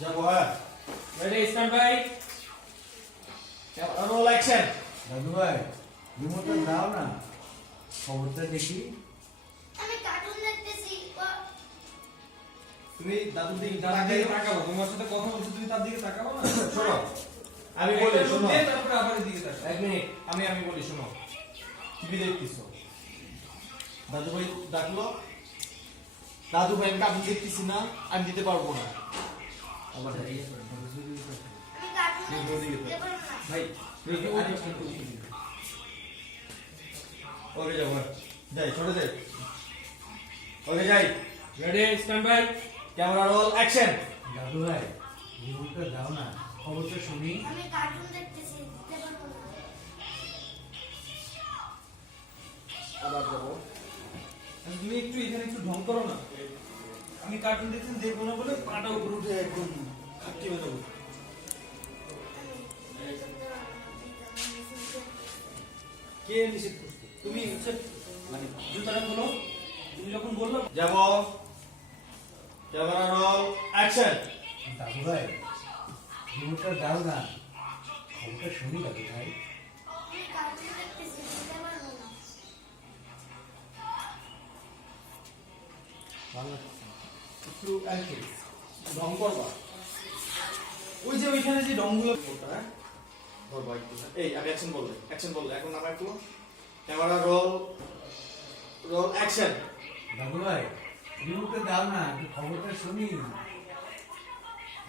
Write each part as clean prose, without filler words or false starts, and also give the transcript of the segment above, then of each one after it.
যাবো হ্যাঁ ready stand by roll action দাদু ভাই রিমোটটা দাও না খবরটা দেখি আমি কার্টুন দেখতেছি তুমি দাদুর দিকে তার দিকে তাকাবো তোমার সাথে কথা বলছি তুমি তার দিকে তাকাবো না শোনো আমি বলি শোনো তারপরে আবার এদিকে তাকাও এক মিনিট আমি বলি শোনো টিভি দেখতেছো দাদু ভাই ডাকলো দাদু ভাই আমি কার্টুন দেখতেছি না আমি দিতে পারবো না আবার আমি কার্টুন দেখতেছি দিতে পারবো না ভাই ওকে যাবো যাই চলে যাই ওকে যাই ready stand by camera roll action দাদু ভাই রিমোটটা দাও না খবরটা শুনি আমি কার্টুন দেখতেছি দিতে পারবো না আবার যাবো তুমি একটু এখানে একটু ঢং করো না আমি কার্টুন দেখছি দেখবো না বলে পাটা উপরে উঠে একদম খাটকে বেরোবো কে নিষেধ করছে তুমি হচ্ছে মানে জুতাটা খোলো তুমি যখন বললো যাবো ক্যামেরা রোল অ্যাকশন দাদু ভাই রিমোটটা দাও না খবরটা শুনি দাদু ভাই আমি কার্টুন দেখতেছি দিতে পারবো না একটু অ্যাকশন ঢং করবা ওই যে ওইখানে যে রংগুলো হ্যাঁ ধরবা একটু এই আমি অ্যাকশন বললে এখন নামা একটু ক্যামেরা রোল অ্যাকশন দাদু ভাই রিমোটটা দাও না একটু খবরটা শুনি দাদু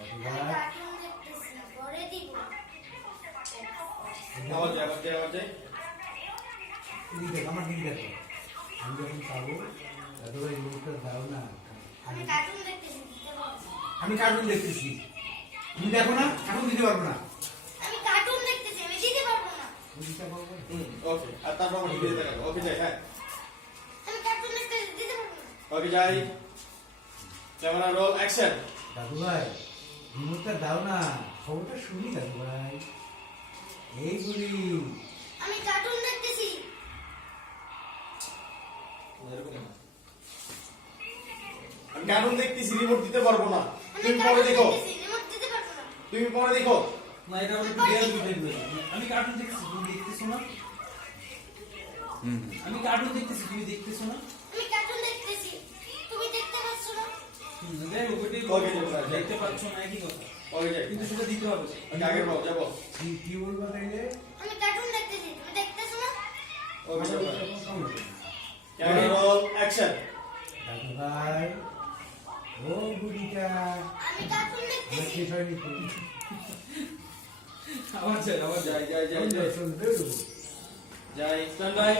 আমি ভাই কার্টুন দেখতেছি পরে দিব আবার যাই দিদি দেখো আমার দিদি দেখো আমি যখন পাবো দাদু ভাই রিমোটটা দাও না আমি কার্টুন দেখতেছি দিতে পারবো না আমি কার্টুন দেখতেছি তুমি দেখো না এখন দিতে পারবো না আমি কার্টুন দেখতেছি আমি দিতে পারবো না দিতে পারবো না। ওকে আর তারপর আমার টিভি দেখাবো ওকে যাই হ্যাঁ আমি কার্টুন দেখতেছি দিতে পারবো না ওকে যাই ক্যামেরা রোল অ্যাকশন দাদু ভাই রিমোটটা দাও না খবরটা শুনি দাদু ভাই এই বলি আমি কার্টুন দেখতেছি এরকম না। আমি কার্টুন দেখতেছি রিমোট দিতে পারবো না আমি তুমি পরে কার্টুন দেখো দেখতেছি রিমোট দিতে পারবো না তুমি পরে দেখো না এটা আবার একটু দেয়াল দুটো দেখবে আমি কার্টুন দেখতেছি তুমি দেখতেছো না আমি কার্টুন দেখতেছি তুমি দেখতেছো না আমি কার্টুন দেখতেছি তুমি দেখতে পাচ্ছ না দেখ ওইটাই Okay, যাবো না, দেখতে পাচ্ছ না একই কথা ওকে যাই কিন্তু সেটা দিতে হবে ওকে আগের বল যাবো কি বলবো তাইলে আমি কার্টুন দেখতেছি তুমি দেখতেছো না ওকে যাবো দাদু ক্যামেরা রোল অ্যাকশন ভাই ও বুড়িটা আমি কার্টুন আমার দেখতেছি শেষ হয়নি তো আবার যাই যাই শুনবে যাই স্ট্যান্ড বাই